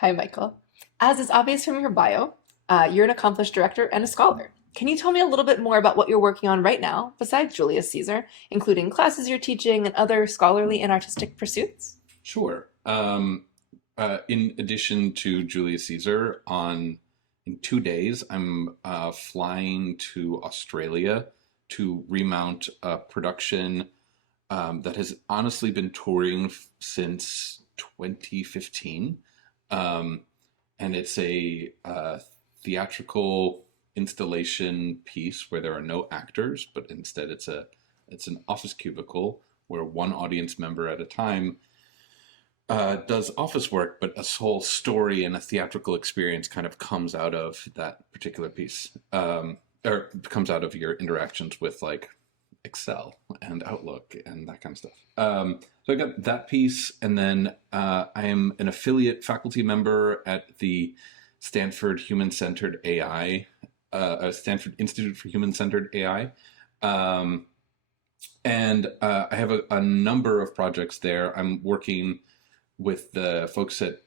Hi, Michael. As is obvious from your bio, you're an accomplished director and a scholar. Can you tell me a little bit more about what you're working on right now, besides Julius Caesar, including classes you're teaching and other scholarly and artistic pursuits? Sure. In addition to Julius Caesar, in 2 days, I'm flying to Australia to remount a production that has honestly been touring since 2015. Um, and it's a theatrical installation piece where there are no actors, but instead it's an office cubicle where one audience member at a time does office work, but a whole story and a theatrical experience kind of comes out of that particular piece, or comes out of your interactions with like Excel and Outlook and that kind of stuff. So I got that piece, and then I am an affiliate faculty member at the Stanford Human Centered AI, Stanford Institute for Human Centered AI. Um, and I have a number of projects there. I'm working with the folks at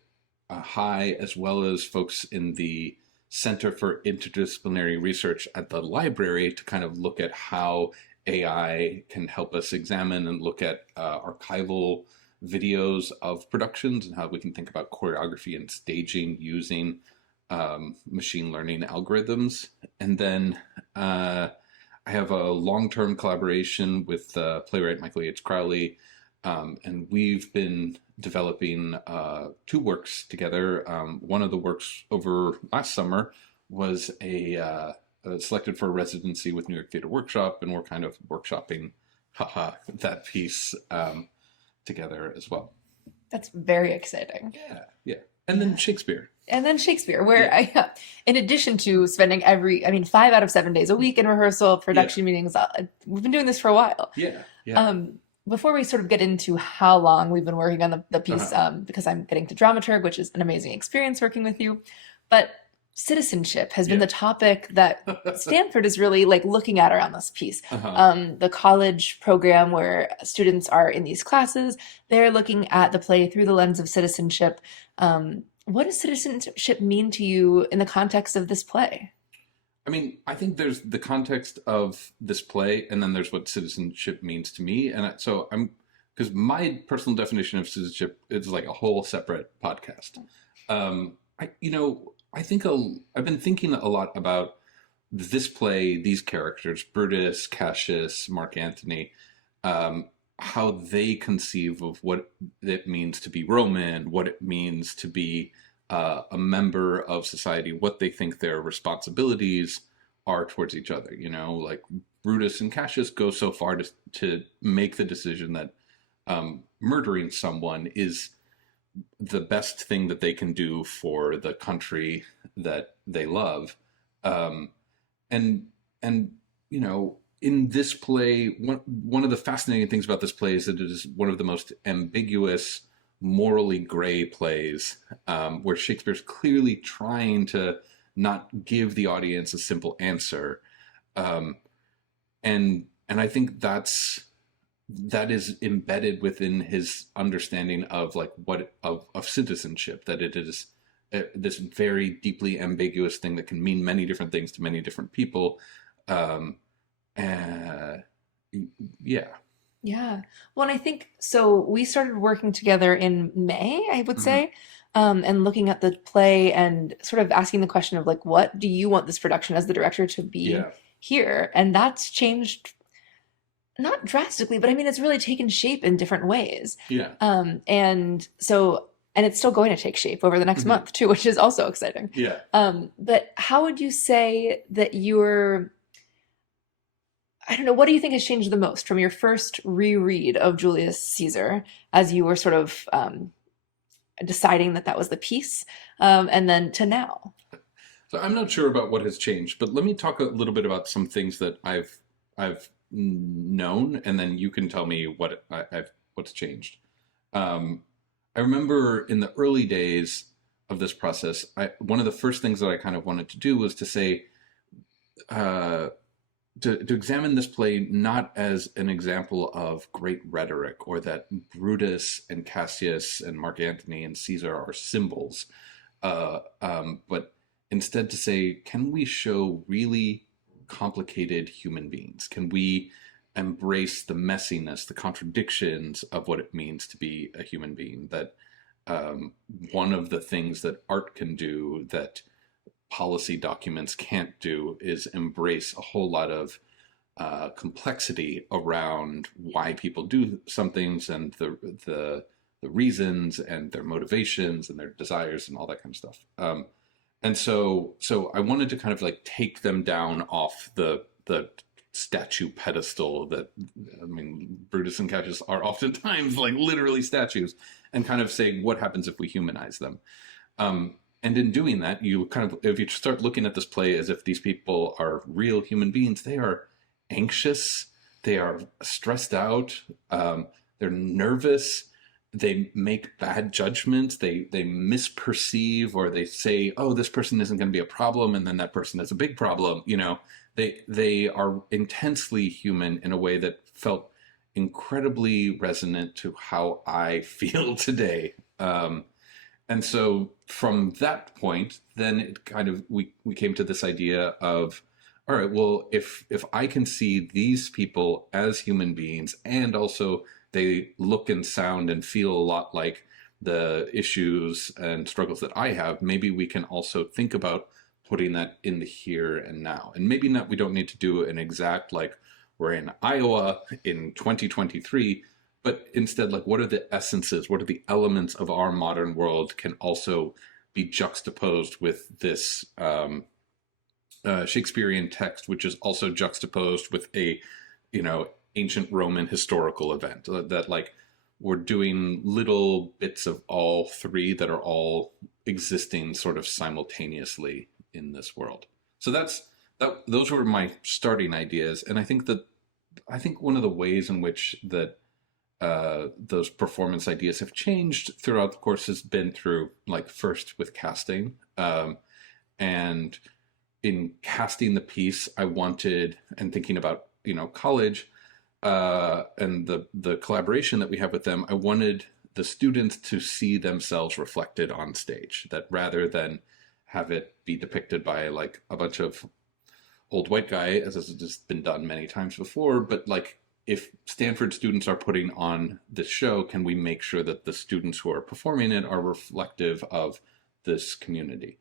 High, as well as folks in the Center for Interdisciplinary Research at the library, to kind of look at how AI can help us examine and look at archival videos of productions and how we can think about choreography and staging using machine learning algorithms. And then I have a long-term collaboration with playwright Michael Yates Crowley, and we've been developing two works together. One of the works over last summer was selected for a residency with New York Theater Workshop, and we're kind of workshopping that piece together as well. That's very exciting. Yeah, yeah. And then Shakespeare. And then Shakespeare, where Yeah, in addition to spending 5 out of 7 days a week in rehearsal, yeah, production meetings, we've been doing this for a while. yeah, yeah. Before we sort of get into how long we've been working on the piece, Uh-huh. because I'm getting to Dramaturg, which is an amazing experience working with you, but citizenship has been Yeah. the topic that Stanford is really like looking at around this piece. Uh-huh. The college program where students are in these classes, they're looking at the play through the lens of citizenship. What does citizenship mean to you in the context of this play? I mean, I think there's the context of this play, and then there's what citizenship means to me. And so because my personal definition of citizenship is like a whole separate podcast. I think I've been thinking a lot about this play, these characters, Brutus, Cassius, Mark Antony, how they conceive of what it means to be Roman, what it means to be a member of society, what they think their responsibilities are towards each other. Like Brutus and Cassius go so far to make the decision that murdering someone is the best thing that they can do for the country that they love. Um, and and in this play, one of the fascinating things about this play is that it is one of the most ambiguous, morally gray plays, where Shakespeare's clearly trying to not give the audience a simple answer, um, and I think that is embedded within his understanding of like what of citizenship, that it is this very deeply ambiguous thing that can mean many different things to many different people. Um, uh, yeah. Yeah. Well, and I think so. We started working together in May, I would Hmm. say, and looking at the play and sort of asking the question of like, what do you want this production as the director to be Yeah. here? And that's changed, not drastically, but I mean, it's really taken shape in different ways. Yeah. And it's still going to take shape over the next Hmm. month too, which is also exciting. Yeah. But how would you say that I don't know, what do you think has changed the most from your first reread of Julius Caesar as you were sort of deciding that that was the piece, and then to now? So I'm not sure about what has changed, but let me talk a little bit about some things that I've known, and then you can tell me what's changed. Um, I remember in the early days of this process, one of the first things that I kind of wanted to do was to say, uh, to examine this play not as an example of great rhetoric, or that Brutus and Cassius and Mark Antony and Caesar are symbols, but instead to say, can we show really complicated human beings? Can we embrace the messiness, the contradictions of what it means to be a human being? That um, one of the things that art can do that policy documents can't do is embrace a whole lot of complexity around why people do some things and the reasons and their motivations and their desires and all that kind of stuff. And so I wanted to kind of like take them down off the statue pedestal that, I mean, Brutus and Cassius are oftentimes like literally statues, and kind of say what happens if we humanize them. And in doing that, you kind of, if you start looking at this play as if these people are real human beings, they are anxious, they are stressed out, they're nervous, they make bad judgments, they misperceive, or they say, oh, this person isn't going to be a problem, and then that person is a big problem. You know, they are intensely human in a way that felt incredibly resonant to how I feel today. And so from that point, then it kind of, we came to this idea of, all right, well, if I can see these people as human beings, and also they look and sound and feel a lot like the issues and struggles that I have, maybe we can also think about putting that in the here and now. And maybe not, we don't need to do an exact, like, we're in Iowa in 2023, but instead, like, what are the essences, what are the elements of our modern world can also be juxtaposed with this Shakespearean text, which is also juxtaposed with a, you know, ancient Roman historical event. That, like, we're doing little bits of all three that are all existing sort of simultaneously in this world. So those were my starting ideas, and I think one of the ways in which that those performance ideas have changed throughout the course has been through, like, first with casting, and in casting the piece, I wanted, and thinking about, you know, college, and the collaboration that we have with them, I wanted the students to see themselves reflected on stage. That rather than have it be depicted by like a bunch of old white guy, as has just been done many times before, but like, if Stanford students are putting on this show, can we make sure that the students who are performing it are reflective of this community?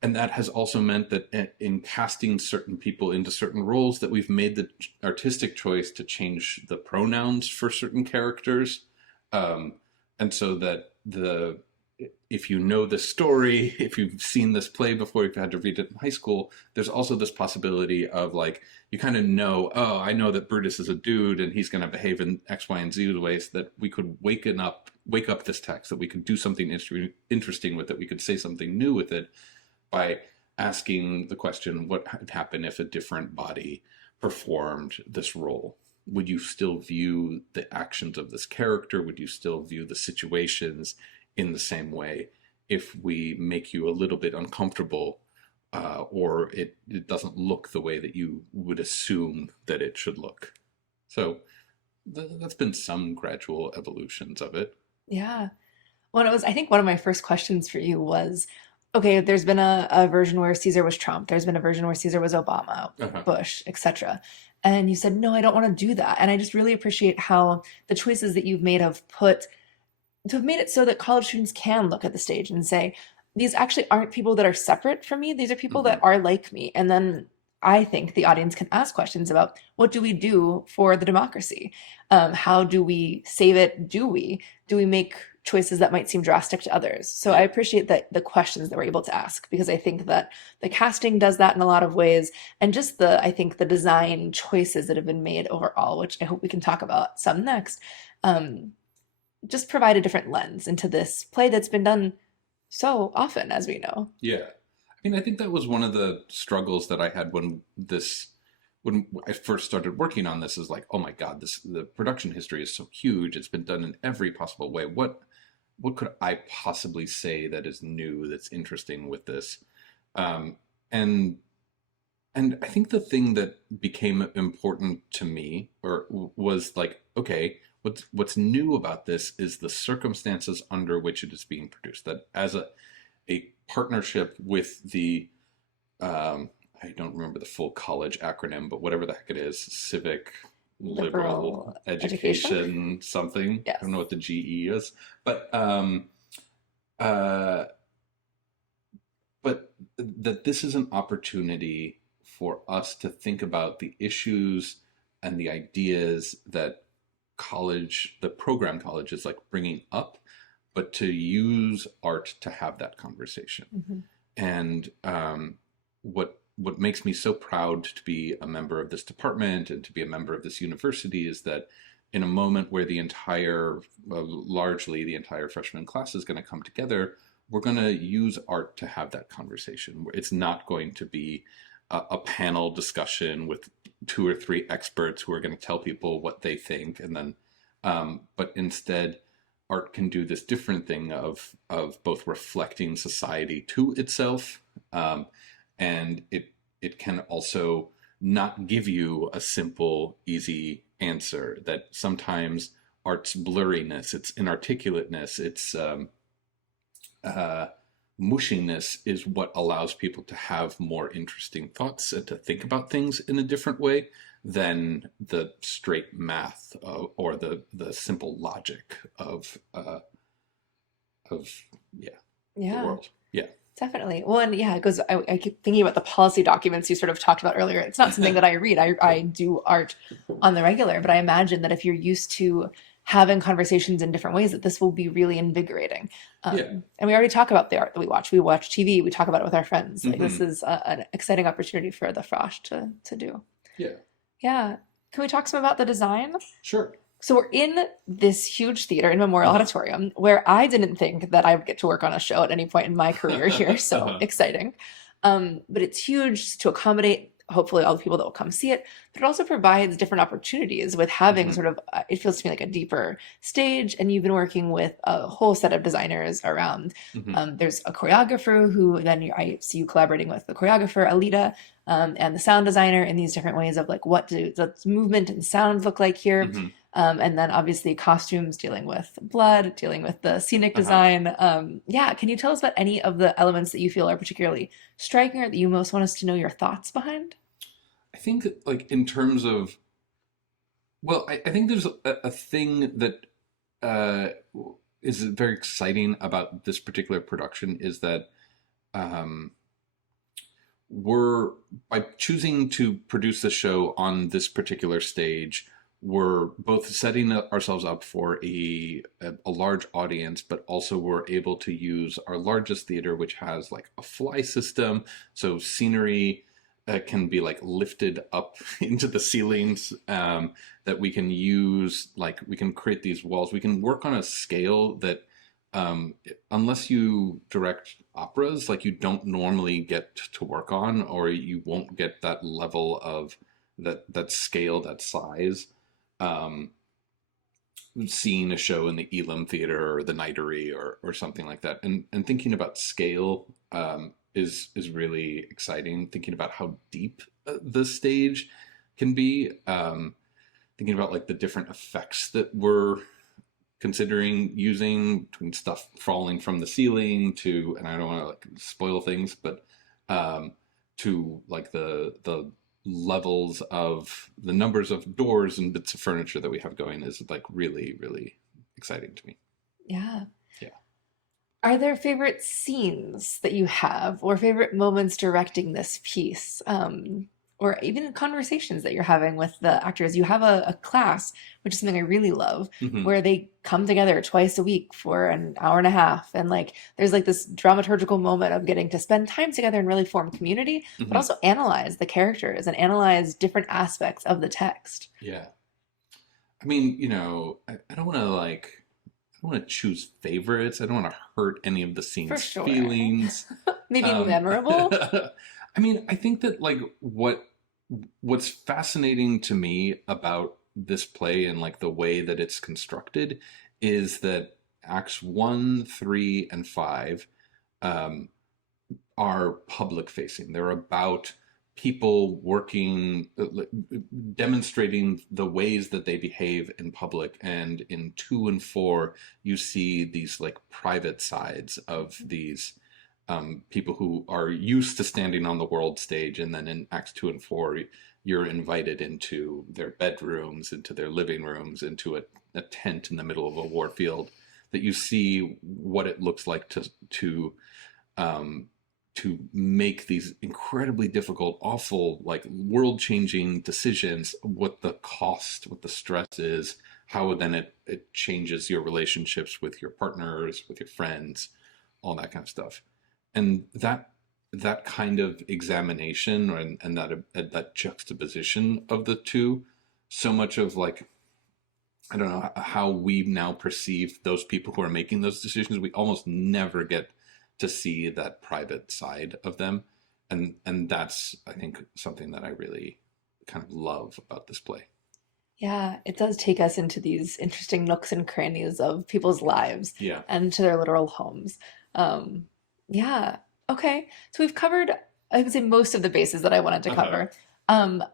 And that has also meant that in casting certain people into certain roles, that we've made the artistic choice to change the pronouns for certain characters. And so that if you know the story, if you've seen this play before, if you had to read it in high school, there's also this possibility of, like, you kind of know, oh, I know that Brutus is a dude and he's going to behave in X, Y, and Z ways, that we could wake up this text, that we could do something interesting with it, we could say something new with it, by asking the question, what would happen if a different body performed this role? Would you still view the actions of this character? Would you still view the situations in the same way if we make you a little bit uncomfortable, or it doesn't look the way that you would assume that it should look? So that's been some gradual evolutions of it. Yeah. Well, I think one of my first questions for you was, okay, there's been a version where Caesar was Trump. There's been a version where Caesar was Obama, Uh-huh. Bush, etc. And you said, no, I don't want to do that. And I just really appreciate how the choices that you've made have made it so that college students can look at the stage and say, these actually aren't people that are separate from me. These are people Mm-hmm. that are like me. And then I think the audience can ask questions about, what do we do for the democracy? How do we save it? Do we make choices that might seem drastic to others? So I Yeah. appreciate that the questions that we're able to ask, because I think that the casting does that in a lot of ways, and just I think the design choices that have been made overall, which I hope we can talk about some next, um, just provide a different lens into this play that's been done so often, as we know. Yeah. I mean, I think that was one of the struggles that I had when I first started working on this, is like, oh my God, the production history is so huge. It's been done in every possible way. What could I possibly say that is new, that's interesting with this? Um, and and I think the thing that became important to me, or was like, okay, what's new about this is the circumstances under which it is being produced. That as a partnership with the I don't remember the full college acronym, but whatever the heck it is, civic, liberal, Liberal education? education, something. I Yes. don't know what the GE is, but uh, but that this is an opportunity for us to think about the issues and the ideas that the program college is like bringing up, but to use art to have that conversation. Hmm. And what makes me so proud to be a member of this department and to be a member of this university is that in a moment where largely the entire freshman class is going to come together, we're going to use art to have that conversation. It's not going to be a panel discussion with two or three experts who are going to tell people what they think, and then, but instead, art can do this different thing of both reflecting society to itself, and it can also not give you a simple, easy answer. That sometimes art's blurriness, its inarticulateness, its uh, mushiness is what allows people to have more interesting thoughts and to think about things in a different way than the straight math or the simple logic of yeah, the Yeah. world. Yeah. Definitely. Well, and yeah, it goes. I keep thinking about the policy documents you sort of talked about earlier. It's not something that I read. I do art on the regular, but I imagine that if you're used to having conversations in different ways, that this will be really invigorating. Yeah. And we already talk about the art that we watch. We watch TV. We talk about it with our friends. Like this Hmm. is an exciting opportunity for the Frosh to do. Yeah. Yeah. Can we talk some about the design? Sure. So we're in this huge theater in Memorial Uh-huh. Auditorium where I didn't think that I would get to work on a show at any point in my career here. So Uh-huh. exciting. But it's huge to accommodate hopefully all the people that will come see it. But it also provides different opportunities with having Hmm. sort of, it feels to me like a deeper stage. And you've been working with a whole set of designers around. Hmm. There's a choreographer who then I see you collaborating with the choreographer, Alita, and the sound designer in these different ways of like what does movement and sound look like here. Hmm. And then obviously costumes, dealing with blood, dealing with the scenic Uh-huh. design. Yeah, can you tell us about any of the elements that you feel are particularly striking or that you most want us to know your thoughts behind? I think like in terms of, well, I think there's a thing that uh, is very exciting about this particular production is that um, we're by choosing to produce the show on this particular stage, we're both setting ourselves up for a large audience, but also we're able to use our largest theater, which has like a fly system, so scenery can be like lifted up into the ceilings, that we can use, like we can create these walls, we can work on a scale that um, unless you direct operas, like you don't normally get to work on, or you won't get that level of that scale, that size. Um, Seeing a show in the Elam Theater or the Nightery or something like that, and thinking about scale is really exciting. Thinking about how deep the stage can be. Thinking about like the different effects that we're considering using, between stuff falling from the ceiling to, and I don't want to like spoil things, but um, to like the levels of the numbers of doors and bits of furniture that we have going is like really, really exciting to me. Yeah. Yeah. Are there favorite scenes that you have, or favorite moments directing this piece? Or even conversations that you're having with the actors. You have a class, which is something I really love, Hmm. where they come together twice a week for an hour and a half. And like there's like this dramaturgical moment of getting to spend time together and really form community, but Hmm. also analyze the characters and analyze different aspects of the text. Yeah. I mean, I don't want to I don't want to choose favorites. I don't want to hurt any of the For scene's sure. feelings. Maybe Um, memorable. I mean, I think that like what's fascinating to me about this play and like the way that it's constructed is that acts 1, 3, and 5 um, are public facing. They're about people working, demonstrating the ways that they behave in public. And in 2 and 4, you see these like private sides of these people who are used to standing on the world stage. And then in Acts 2 and 4, you're invited into their bedrooms, into their living rooms, into a tent in the middle of a war field, that you see what it looks like um, to make these incredibly difficult, awful, like world-changing decisions, what the cost, what the stress is, how then it changes your relationships with your partners, with your friends, all that kind of stuff. And that kind of examination and that juxtaposition of the two, so much of like, I don't know how we now perceive those people who are making those decisions. We almost never get to see that private side of them, and that's, I think, something that I really kind of love about this play. Yeah, it does take us into these interesting nooks and crannies of people's lives Yeah. and to their literal homes. Um, yeah, okay. So we've covered, I would say, most of the bases that I wanted to Uh-huh. cover.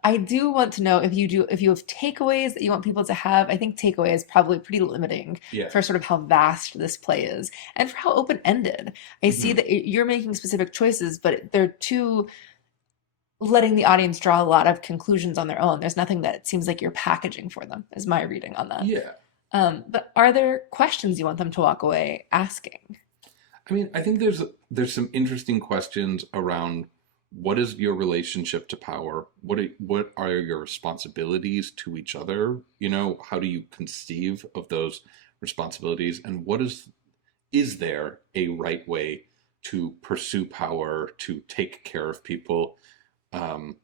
I do want to know if you have takeaways that you want people to have. I think takeaway is probably pretty limiting Yeah. for sort of how vast this play is and for how open-ended. I see Hmm. that you're making specific choices, but they're too letting the audience draw a lot of conclusions on their own. There's nothing that seems like you're packaging for them, is my reading on that. Yeah. But are there questions you want them to walk away asking? I mean, I think there's some interesting questions around what is your relationship to power? What are your responsibilities to each other? You know, how do you conceive of those responsibilities? And is there a right way to pursue power, to take care of people, um,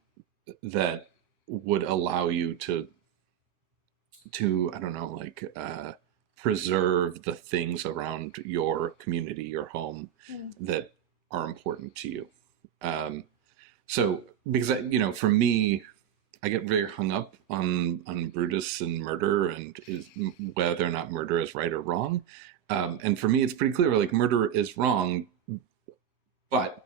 that would allow you to I don't know, like preserve the things around your community, your home, Yeah. that are important to you. Um, so because for me, I get very hung up on Brutus and murder, and is whether or not murder is right or wrong. And for me, it's pretty clear, like murder is wrong, but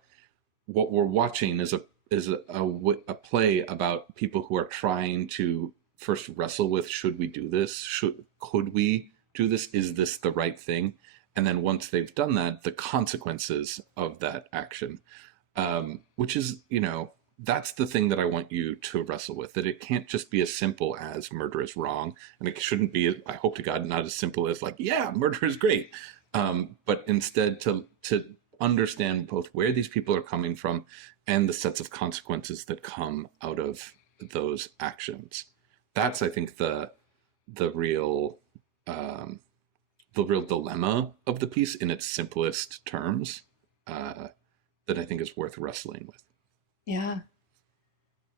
what we're watching is a play about people who are trying to first wrestle with, should we do this? Could we do this? Is this the right thing? And then once they've done that, the consequences of that action, which is, that's the thing that I want you to wrestle with, that it can't just be as simple as murder is wrong. And it shouldn't be, I hope to God, not as simple as like, yeah, murder is great. But instead to understand both where these people are coming from and the sets of consequences that come out of those actions. That's, I think, the real um, the real dilemma of the piece in its simplest terms, uh, that I think is worth wrestling with. Yeah.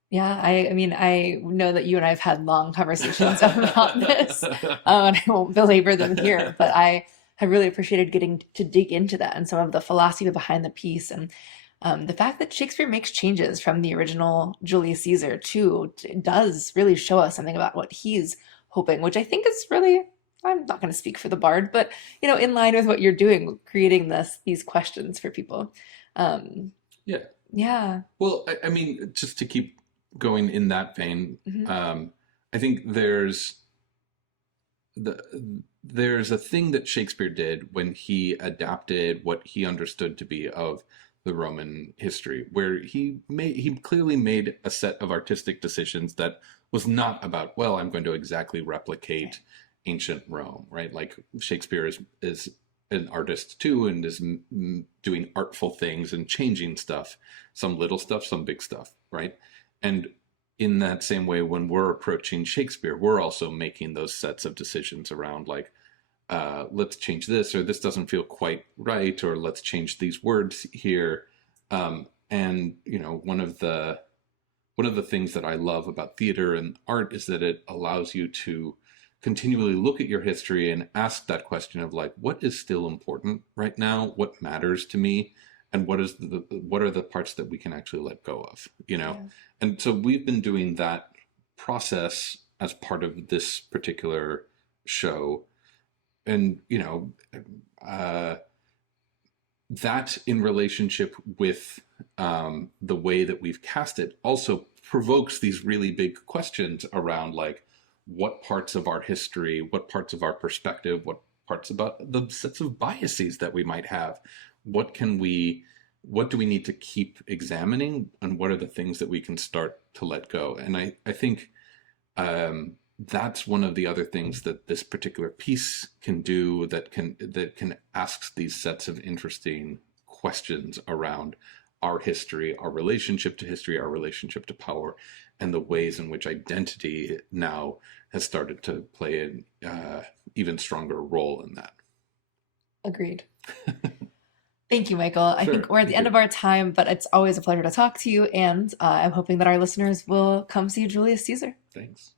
Yeah, I mean, I know that you and I have had long conversations about this, and I won't belabor them here, but I have really appreciated getting to dig into that and some of the philosophy behind the piece and the fact that Shakespeare makes changes from the original Julius Caesar too does really show us something about what he's hoping, which I think is really, I'm not going to speak for the bard, but in line with what you're doing, creating these questions for people. Um, Yeah. yeah. Well, I mean, just to keep going in that vein, Mhm. I think the there's a thing that Shakespeare did when he adapted what he understood to be of the Roman history, where he clearly made a set of artistic decisions that was not about, well, I'm going to exactly replicate ancient Rome, right? Like Shakespeare is an artist too, and is doing artful things and changing stuff, some little stuff, some big stuff, right? And in that same way, when we're approaching Shakespeare, we're also making those sets of decisions around like, let's change this, or this doesn't feel quite right, or let's change these words here. And one of the things that I love about theater and art is that it allows you to continually look at your history and ask that question of like, what is still important right now? What matters to me? And what are the parts that we can actually let go of, Yeah. And so we've been doing that process as part of this particular show. And, uh, that in relationship with the way that we've cast it also provokes these really big questions around like what parts of our history, what parts of our perspective, what parts about the sets of biases that we might have, what can we, what do we need to keep examining, and what are the things that we can start to let go? And I think that's one of the other things that this particular piece can do, that can ask these sets of interesting questions around our history, our relationship to history, our relationship to power, and the ways in which identity now has started to play an even stronger role in that. Agreed. Thank you, Michael. I Sure, think we're at the thank end you. of our time, but it's always a pleasure to talk to you, and I'm hoping that our listeners will come see Julius Caesar. Thanks.